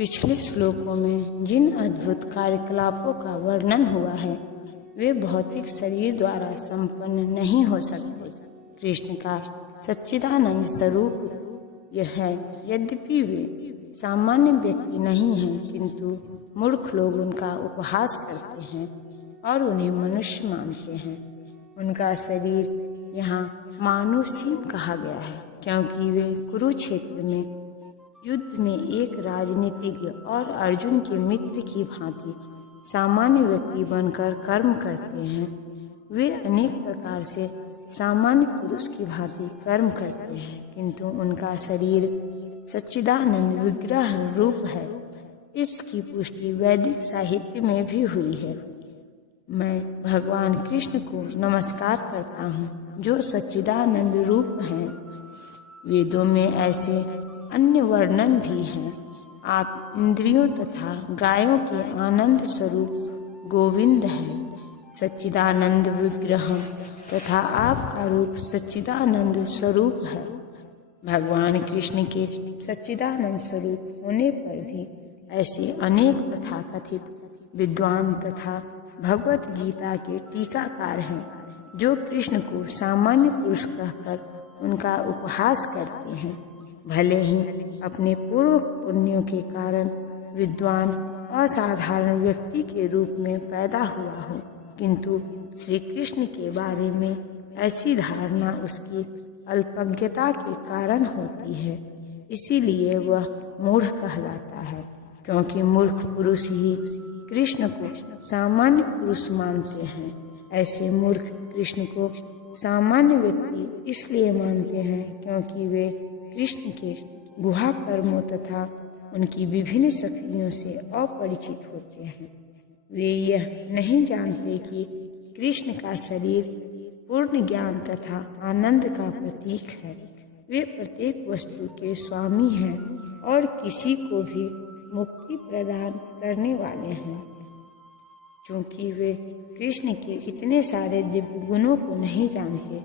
पिछले श्लोकों में जिन अद्भुत कार्यकलापों का वर्णन हुआ है वे भौतिक शरीर द्वारा संपन्न नहीं हो सकते। कृष्ण का सच्चिदानंद स्वरूप यह है। यद्यपि वे सामान्य व्यक्ति नहीं हैं, किंतु मूर्ख लोग उनका उपहास करते हैं और उन्हें मनुष्य मानते हैं। उनका शरीर यहाँ मानुषी कहा गया है, क्योंकि वे कुरुक्षेत्र में युद्ध में एक राजनीतिज्ञ और अर्जुन के मित्र की भांति सामान्य व्यक्ति बनकर कर्म करते हैं। वे अनेक प्रकार से सामान्य पुरुष की भांति कर्म करते हैं, किंतु उनका शरीर सच्चिदानंद विग्रह रूप है। इसकी पुष्टि वैदिक साहित्य में भी हुई है। मैं भगवान कृष्ण को नमस्कार करता हूँ, जो सच्चिदानंद रूप हैं। वेदों में ऐसे अन्य वर्णन भी हैं। आप इंद्रियों तथा गायों के आनंद स्वरूप गोविंद हैं, सच्चिदानंद विग्रह तथा आपका रूप सच्चिदानंद स्वरूप है। भगवान कृष्ण के सच्चिदानंद स्वरूप होने पर भी ऐसे अनेक तथाकथित विद्वान तथा भगवत गीता के टीकाकार हैं, जो कृष्ण को सामान्य पुरुष कहकर उनका उपहास करते हैं। भले ही अपने पूर्व पुण्यों के कारण विद्वान असाधारण व्यक्ति के रूप में पैदा हुआ हो, किंतु श्री कृष्ण के बारे में ऐसी धारणा उसकी अल्पज्ञता के कारण होती है। इसीलिए वह मूढ़ कहलाता है, क्योंकि मूर्ख पुरुष ही कृष्ण को सामान्य पुरुष मानते हैं। ऐसे मूर्ख कृष्ण को सामान्य व्यक्ति इसलिए मानते हैं क्योंकि वे कृष्ण के गुहा कर्मों तथा उनकी विभिन्न शक्तियों से अपरिचित होते हैं। वे यह नहीं जानते कि कृष्ण का शरीर पूर्ण ज्ञान तथा आनंद का प्रतीक है। वे प्रत्येक वस्तु के स्वामी हैं और किसी को भी मुक्ति प्रदान करने वाले हैं। क्योंकि वे कृष्ण के इतने सारे दिव्य गुणों को नहीं जानते,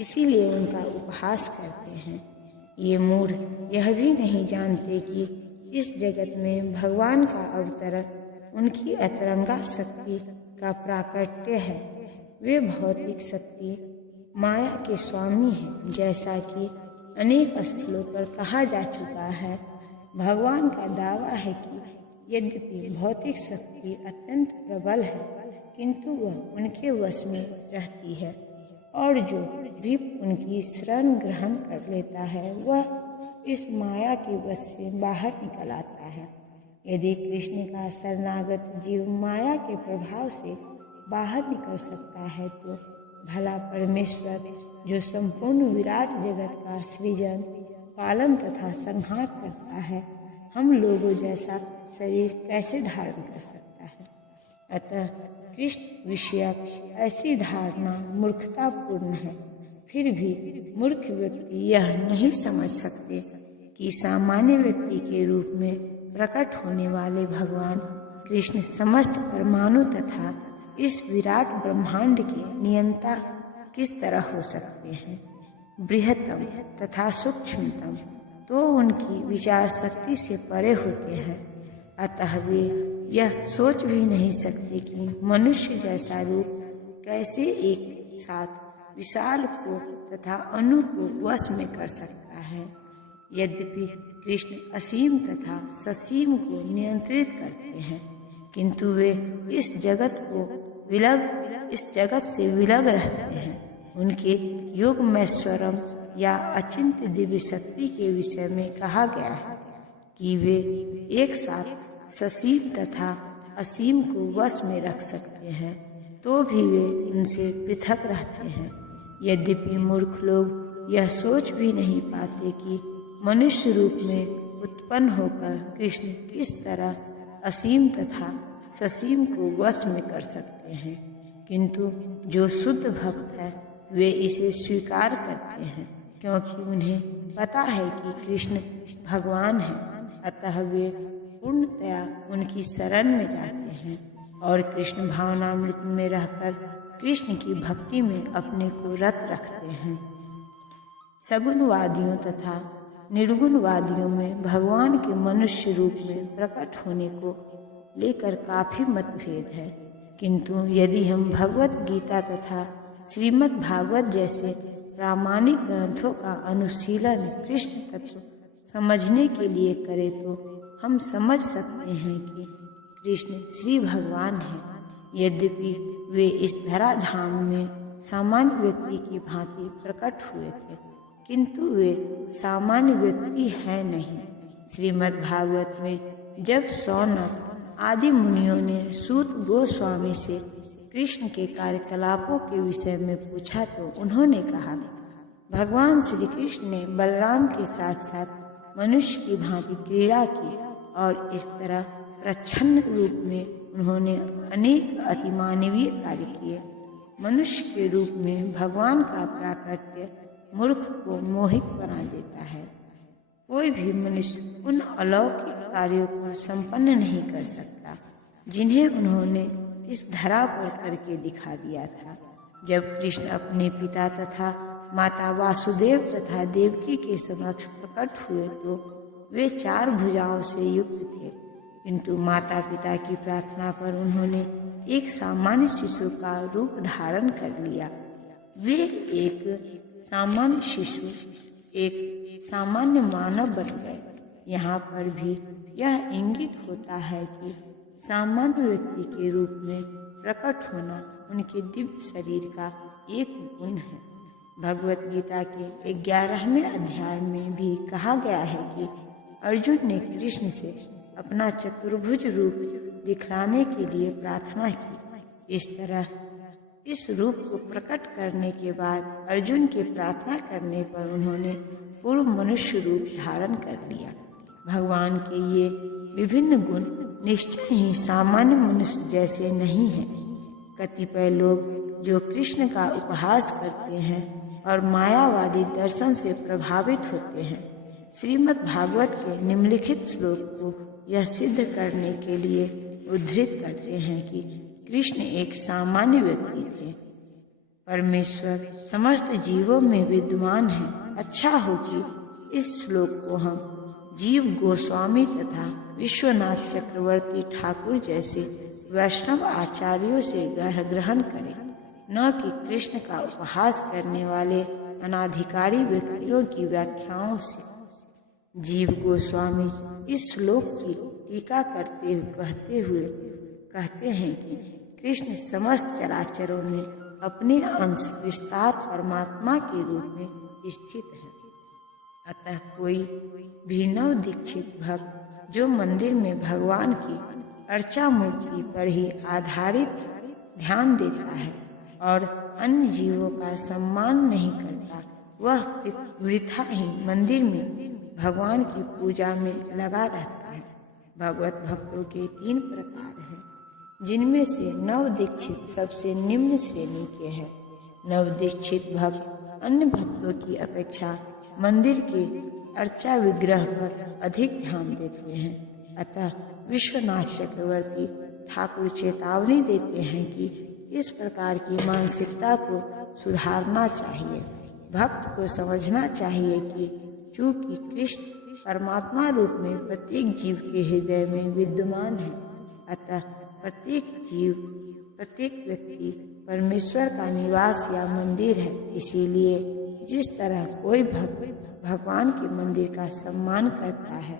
इसीलिए उनका उपहास करते हैं। ये मूढ़ यह भी नहीं जानते कि इस जगत में भगवान का अवतरण उनकी अतरंगा शक्ति का प्राकट्य है। वे भौतिक शक्ति माया के स्वामी हैं। जैसा कि अनेक स्थलों पर कहा जा चुका है, भगवान का दावा है कि यद्यपि भौतिक शक्ति अत्यंत प्रबल है, किंतु वह उनके वश में रहती है, और जो भी उनकी शरण ग्रहण कर लेता है वह इस माया के वश से बाहर निकल आता है। यदि कृष्ण का शरणागत जीव माया के प्रभाव से बाहर निकल सकता है, तो भला परमेश्वर जो संपूर्ण विराट जगत का सृजन, पालन तथा संहार करता है, हम लोगों जैसा शरीर कैसे धारण कर सकता है। अतः कृष्ण विषयक ऐसी धारणा मूर्खतापूर्ण है। फिर भी मूर्ख व्यक्ति यह नहीं समझ सकते कि सामान्य व्यक्ति के रूप में प्रकट होने वाले भगवान कृष्ण समस्त परमाणु तथा इस विराट ब्रह्मांड के नियंता किस तरह हो सकते हैं। बृहत्तम तथा सूक्ष्मतम तो उनकी विचार शक्ति से परे होते हैं। अतः वे यह सोच भी नहीं सकते कि मनुष्य जैसा रूप कैसे एक साथ विशाल को तथा अणु को वश में कर सकता है। यद्यपि कृष्ण असीम तथा ससीम को नियंत्रित करते हैं, किंतु वे इस जगत से विलग रहते हैं। उनके योगमैश्वरम या अचिंत्य दिव्य शक्ति के विषय में कहा गया है कि वे एक साथ ससीम तथा असीम को वश में रख सकते हैं, तो भी वे उनसे पृथक रहते हैं। यद्यपि मूर्ख लोग यह सोच भी नहीं पाते कि मनुष्य रूप में उत्पन्न होकर कृष्ण किस तरह असीम तथा ससीम को वश में कर सकते हैं, किंतु जो शुद्ध भक्त है वे इसे स्वीकार करते हैं, क्योंकि उन्हें पता है कि कृष्ण भगवान है। अतः वे पूर्णतया उनकी शरण में जाते हैं और कृष्ण भावनामृत में रहकर कृष्ण की भक्ति में अपने को रत रखते हैं। सगुणवादियों तथा निर्गुणवादियों में भगवान के मनुष्य रूप में प्रकट होने को लेकर काफी मतभेद है, किंतु यदि हम भगवत गीता तथा श्रीमद् भागवत जैसे प्रामाणिक ग्रंथों का अनुशीलन कृष्ण तत्व समझने के लिए करें तो हम समझ सकते हैं कि कृष्ण श्री भगवान हैं। यद्यपि वे इस धराधाम में सामान्य व्यक्ति की भांति प्रकट हुए थे, किंतु वे सामान्य व्यक्ति हैं नहीं। श्रीमद् भागवत में जब सौनक आदि मुनियों ने सूत गोस्वामी से कृष्ण के कार्यकलापों के विषय में पूछा तो उन्होंने कहा, भगवान श्री कृष्ण ने बलराम के साथ साथ मनुष्य की भांति क्रीड़ा की और इस तरह प्रच्छन्न रूप में उन्होंने अनेक अतिमानवीय कार्य किए। मनुष्य के रूप में भगवान का प्राकट्य मूर्ख को मोहित बना देता है। कोई भी मनुष्य उन अलौकिक कार्यों को संपन्न नहीं कर सकता जिन्हें उन्होंने इस धरा पर करके दिखा दिया था। जब कृष्ण अपने पिता तथा माता वासुदेव तथा देवकी के समक्ष प्रकट हुए तो वे 4 भुजाओं से युक्त थे, किंतु माता पिता की प्रार्थना पर उन्होंने एक सामान्य शिशु का रूप धारण कर लिया। वे एक सामान्य शिशु, एक सामान्य मानव बन गए। यहाँ पर भी यह इंगित होता है कि सामान्य व्यक्ति के रूप में प्रकट होना उनके दिव्य शरीर का एक गुण है। भगवत गीता के 11वें अध्याय में भी कहा गया है कि अर्जुन ने कृष्ण से अपना चतुर्भुज रूप दिखलाने के लिए प्रार्थना की। इस तरह इस रूप को प्रकट करने के बाद अर्जुन के प्रार्थना करने पर उन्होंने पूर्व मनुष्य रूप धारण कर लिया। भगवान के ये विभिन्न गुण निश्चय ही सामान्य मनुष्य जैसे नहीं हैं। कतिपय लोग जो कृष्ण का उपहास करते हैं और मायावादी दर्शन से प्रभावित होते हैं, श्रीमद् भागवत के निम्नलिखित श्लोक को यह सिद्ध करने के लिए उद्धृत करते हैं कि कृष्ण एक सामान्य व्यक्ति थे। परमेश्वर समस्त जीवों में विद्यमान है। अच्छा हो कि इस श्लोक को हम जीव गोस्वामी तथा विश्वनाथ चक्रवर्ती ठाकुर जैसे वैष्णव आचार्यों से ग्रहण करें, न कि कृष्ण का उपहास करने वाले अनाधिकारी व्यक्तियों की व्याख्याओं से। जीव गोस्वामी इस श्लोक की टीका करते हुए कहते हैं कि कृष्ण समस्त चराचरों में अपने अंश विस्तार परमात्मा के रूप में स्थित है। अतः कोई भी नव दीक्षित भक्त जो मंदिर में भगवान की अर्चा मूर्ति पर ही आधारित ध्यान देता है और अन्य जीवों का सम्मान नहीं करता, वह वृथा ही मंदिर में भगवान की पूजा में लगा रहता है। भगवत भक्तों के 3 प्रकार हैं, जिनमें से नव दीक्षित सबसे निम्न श्रेणी के हैं। नव दीक्षित भक्त अन्य भक्तों की अपेक्षा मंदिर के अर्चा विग्रह पर अधिक ध्यान देते हैं। अतः विश्वनाथ चक्रवर्ती ठाकुर चेतावनी देते हैं कि इस प्रकार की मानसिकता को सुधारना चाहिए। भक्त को समझना चाहिए कि चूंकि कृष्ण परमात्मा रूप में प्रत्येक जीव के हृदय में विद्यमान है, अतः प्रत्येक जीव, प्रत्येक व्यक्ति परमेश्वर का निवास या मंदिर है। इसीलिए जिस तरह कोई भक्त भगवान के मंदिर का सम्मान करता है,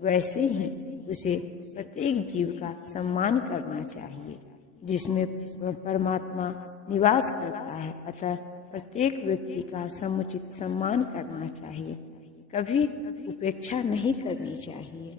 वैसे ही उसे प्रत्येक जीव का सम्मान करना चाहिए जिसमें परमात्मा निवास करता है। अतः प्रत्येक व्यक्ति का समुचित सम्मान करना चाहिए, कभी उपेक्षा नहीं करनी चाहिए।